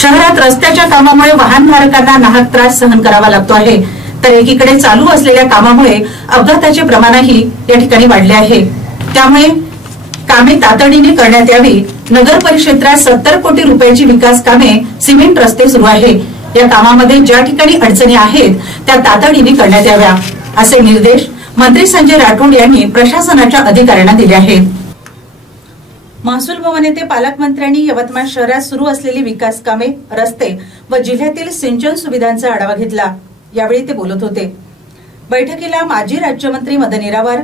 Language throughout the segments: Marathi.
शहरात रस्त्याच्या कामामुळे वाहनधारकांना नाहक त्रास सहन करावा लागतो आहे, तर एकीकडे चालू असलेल्या कामामुळे अपघाताचे प्रमाणही या ठिकाणी वाढले आहे। त्यामुळे कामे तातडीने करण्यात यावी। नगर परिषदेत 70 कोटी रुपयाची विकास कामे, सिमेंट रस्ते सुरू आहे। या कामामध्ये ज्या ठिकाणी अडचणी आहेत त्या तातडीने करण्यात याव्या, असे निर्देश मंत्री संजय राठोड यांनी प्रशासनाच्या अधिकाऱ्यांना दिले आहेत। महसूल भवन येथे पालकमंत्र्यांनी यवतमाळ शहरात सुरू असलेली विकास कामे, रस्ते व जिल्ह्यातील सिंचन सुविधांचा आढावा घेतला। यावेळी ते बोलत होते। बैठकीला माजी राज्यमंत्री मदन येरावार,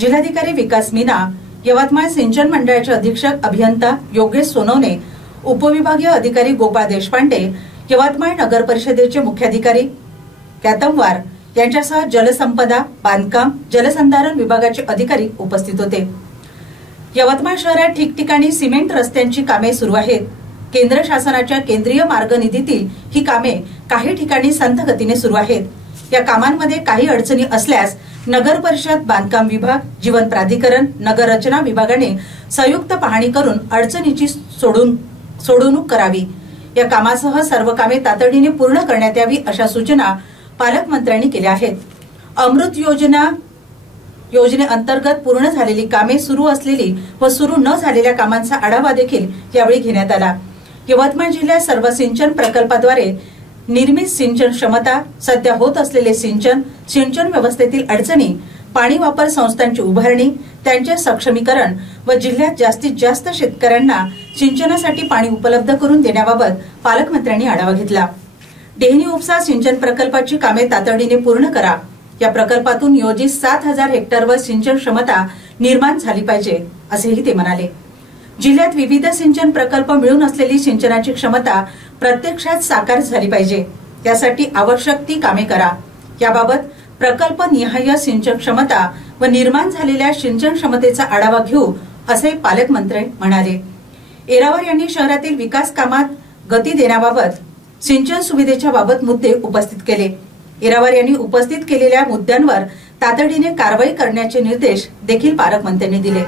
जिल्हाधिकारी विकास मीना, यवतमाळ सिंचन मंडळाचे अधीक्षक अभियंता योगेश सोनवणे, उपविभागीय अधिकारी गोपाळ देशपांडे, यवतमाळ नगर परिषदेचे मुख्याधिकारी कॅतमवार यांच्यासह जलसंपदा, बांधकाम, जलसंधारण विभागाचे अधिकारी उपस्थित होते। यवतमाळ शहरात ठिकठिकाणी सिमेंट रस्त्यांची कामे सुरू आहेत। केंद्र शासनाच्या केंद्रीय मार्ग निधीतील ही कामे काही ठिकाणी संथ गतीने सुरू आहेत। या कामांमध्ये काही अडचणी असल्यास नगर परिषद, बांधकाम विभाग, जीवन प्राधिकरण, नगर रचना विभागाने संयुक्त पाहणी करून अडचणीची सोडवणूक करावी। या कामासह सर्व कामे तातडीने पूर्ण करण्यात यावी, अशा सूचना पालकमंत्र्यांनी केल्या आहेत। अमृत योजनेअंतर्गत पूर्ण झालेली कामे, सुरू असलेली व सुरू न झालेल्या कामांचा आढावा देखील यावेळी घेण्यात आला। यवतमाळ जिल्ह्यात सर्व सिंचन प्रकल्पाद्वारे निर्मित सिंचन क्षमता, सध्या होत असलेले सिंचन व्यवस्थेतील अडचणी, पाणी वापर संस्थांची उभारणी, त्यांचे सक्षमीकरण व जिल्ह्यात जास्तीत जास्त शेतकऱ्यांना सिंचनासाठी पाणी उपलब्ध करून देण्याबाबत पालकमंत्र्यांनी आढावा घेतला। डेहनी उपसा सिंचन प्रकल्पाची कामे तातडीने पूर्ण करा। या प्रकल्पातून नियोजित 7000 हेक्टरवर सिंचन क्षमता निर्माण झाली पाहिजे, असेही ते म्हणाले। जिल्ह्यात विविध सिंचन प्रकल्प मिळून असलेली सिंचनाची क्षमता प्रत्यक्षात साकार झाली पाहिजे, त्यासाठी आवश्यक ती कामे करा। याबाबत प्रकल्प निहाय सिंचन क्षमता व निर्माण झालेल्या सिंचन क्षमतेचा आढावा घेऊ, असे पालकमंत्री म्हणाले। येरावार यांनी शहरातील विकास कामात गती देण्याबाबत, सिंचन सुविधेच्या बाबत मुद्दे उपस्थित केले। येरावार यांनी उपस्थित केलेल्या मुद्द्यांवर तातडीने कारवाई करण्याचे निर्देश देखील पालकमंत्र्यांनी दिले।